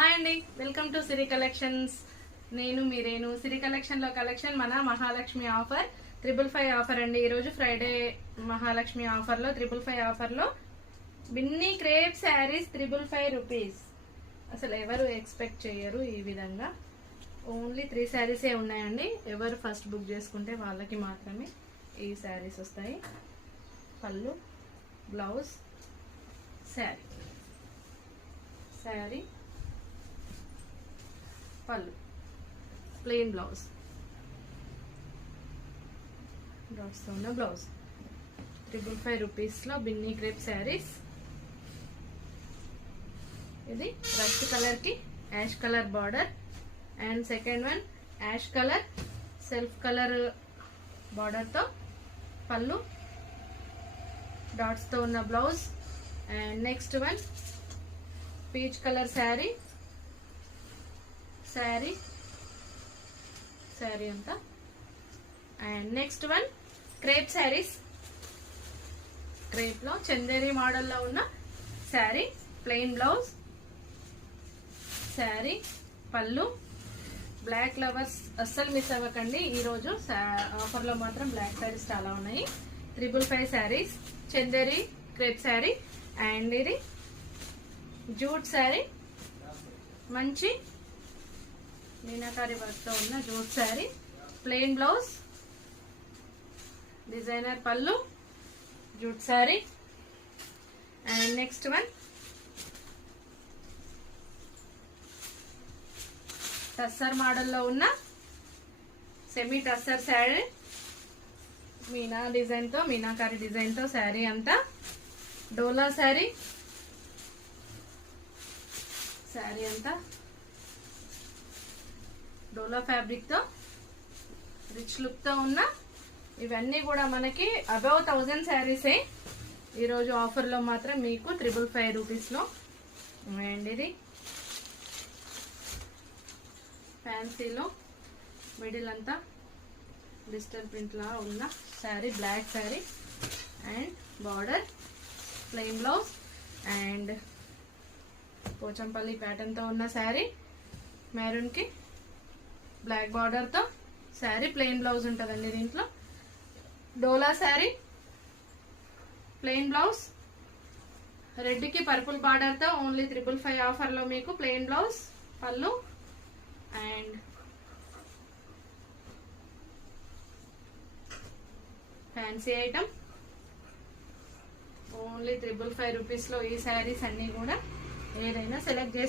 Hi అండి, welcome to Siri collections. నేను మీరేను. సిరి collection లో కలెక్షన్ మన మహాలక్ష్మి ఆఫర్ 555 ఆఫర్ అండి. ఈరోజు ఫ్రైడే మహాలక్ష్మి ఆఫర్ లో 555 ఆఫర్ లో బిన్నీ క్రేప్ శారీస్ 555 రూపీస్. అసలు ఎవరు ఎక్స్పెక్ట్ చేయరు ఈ విధంగా. ఓన్లీ 3 శారీసే ఉన్నాయండి. ఎవరు ఫస్ట్ బుక్ చేసుకుంటే వాళ్ళకి మాత్రమే ఈ శారీస్ వస్తాయి. పళ్ళు, బ్లౌజ్, శారీ, శారీ, పళ్ళు, ప్లెయిన్ బ్లౌజ్, డాట్స్ ఉన్న బ్లౌజ్. 555 రూపీస్లో బిన్నీ క్రేప్ శారీస్. ఇది రస్ట్ కలర్కి ash colour border and second one ash colour self colour బార్డర్తో పళ్ళు, డాట్స్తో ఉన్న blouse. And next one peach colour sari, sari, sari అంతా. And next one crepe saris. క్రేప్లో చందేరి మోడల్లో ఉన్న శారీ, ప్లెయిన్ బ్లౌజ్, శారీ, పళ్ళు. బ్లాక్ లవర్స్ అస్సలు మిస్ అవ్వకండి. ఈరోజు ఆఫర్లో మాత్రం బ్లాక్ శారీస్ చాలా ఉన్నాయి. 555 శారీస్, చందేరి క్రేప్ శారీ. అండ్ ఇది జూట్ శారీ, మంచి మీనాకారి వర్క్తో ఉన్న jute sari, plain blouse, designer పళ్ళు, jute sari. And next one tussar మోడల్లో ఉన్న సెమీ టస్సర్ శారీ, మీనా డిజైన్తో, మీనాకారి డిజైన్తో శారీ అంతా. డోలా శారీ, శారీ అంతా డోలా ఫ్యాబ్రిక్తో రిచ్ లుక్తో ఉన్న ఇవన్నీ కూడా మనకి అబౌవ్ 1000 శారీసే ఈరోజు ఆఫర్లో మాత్రం మీకు 555 రూపీస్లో. అండ్ ఇది ఫ్యాన్సీలో మిడిల్ అంతా డిజిటల్ ప్రింట్లా ఉన్న sari, black sari and border, plain blouse and Pochampally ప్యాటర్న్తో ఉన్న శారీ, మెరూన్కి బ్లాక్ బార్డర్తో శారీ, ప్లెయిన్ బ్లౌజ్ ఉంటుందండి దీంట్లో. డోలా శారీ, ప్లెయిన్ బ్లౌజ్, రెడ్కి పర్పుల్ బార్డర్తో ఓన్లీ 555 ఆఫర్లో మీకు ప్లెయిన్ బ్లౌజ్, పళ్ళు అండ్ ఫ్యాన్సీ ఐటమ్. ఓన్లీ 555 రూపీస్లో ఈ శారీస్ అన్నీ కూడా ఏదైనా సెలెక్ట్ చేసుకో.